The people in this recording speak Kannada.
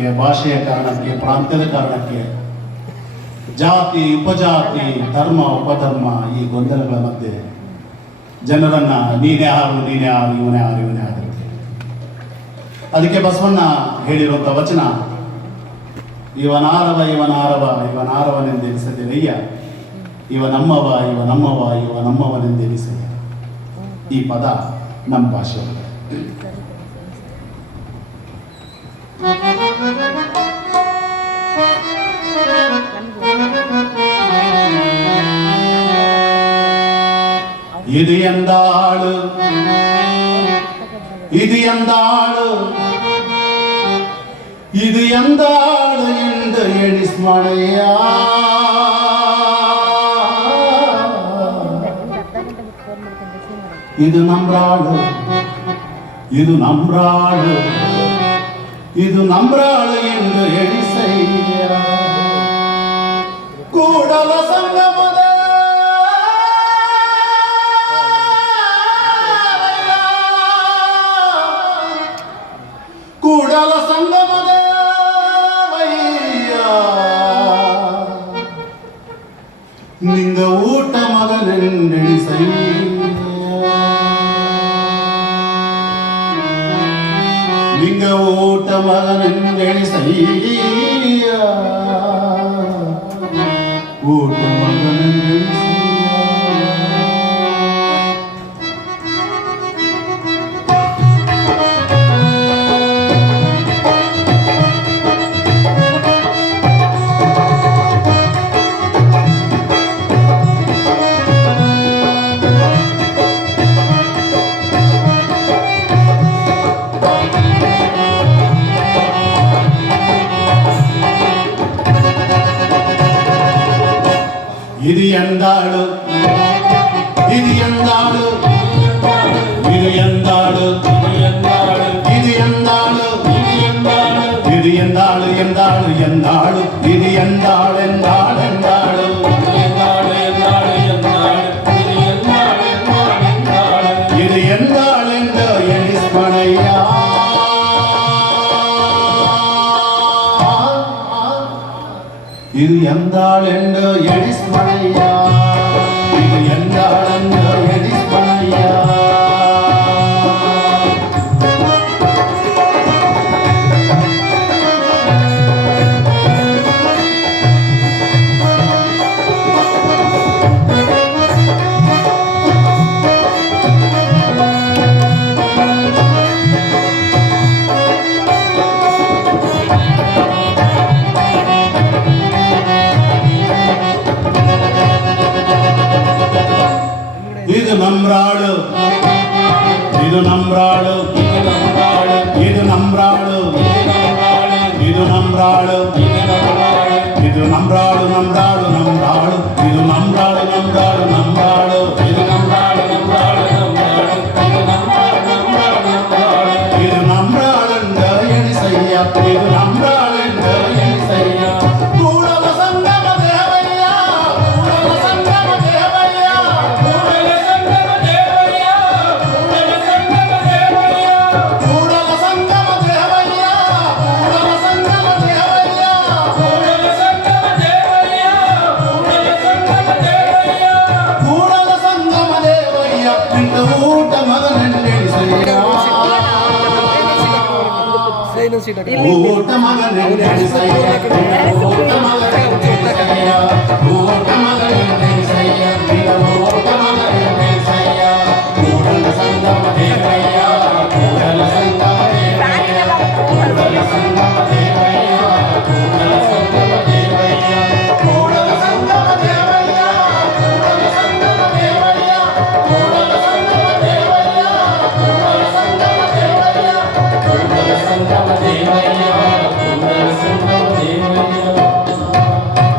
ಕಾರಣಕ್ಕೆ, ಭಾಷೆಯ ಕಾರಣಕ್ಕೆ, ಪ್ರಾಂತ್ಯದ ಕಾರಣಕ್ಕೆ, ಜಾತಿ ಉಪಜಾತಿ, ಧರ್ಮ ಉಪಧರ್ಮ, ಈ ಗೊಂದಲಗಳ ಮಧ್ಯೆ ಜನರನ್ನ ನೀನೇ ಹಾರು ಇವನೇ ಹಾರು. ಅದಕ್ಕೆ ಬಸವಣ್ಣ ಹೇಳಿರುವಂಥ ವಚನ, ಇವನಾರವನೆಂದೆನಿಸದಿರಯ್ಯ, ಇವನಮ್ಮವನೆಂದೆನಿಸಯ್ಯ. ಈ ಪದ ನಮ್ಮ ಭಾಷೆಯಲ್ಲಿ இது ಎಂದಾಳು ಎಂದು ಎಣಿಸ್ಮಳೆಯ. ಇದು ನಮ್ರಾಳು ಎಂದು ಎಣಿಸಯ್ಯ. ಕೂಡಲ ಸಂಗಮದ ನಿಂಗ ಊಟ ಮಗನೆಂದೆಣಿಸಯ್ಯ. ನಿಂಗ ಊಟ ಮಗನೆಂದೆಣಿಸಯ್ಯ. ಊಟ ಮಗನೆಂದೆಣಿಸಯ್ಯ. ಇದು ಎಂದಾಳು ಎಂದು ಎಣಿಸ್ಮಣಯ್ಯ. ಇದು ಎಂದಾಳೆಂದು ಎಣಿಸ್ಮಣಯ್ಯ. ಇದು ನಮ್ರಾಳು ನಮ್ರಾಳೆಂದ ಎಣಿಸಯ್ಯ. ಇದು ನಮ್ರಾಳೆಂದ ಎಣಿಸಯ್ಯ. ಕೂಡಲ ಸಂಗಮ ದೇವಯ್ಯ. ಊಟ ಮಗನೆಂದೆಣಿಸಯ್ಯ. ಊಟ ಮಗನೆಂದೆಣಿಸಯ್ಯ.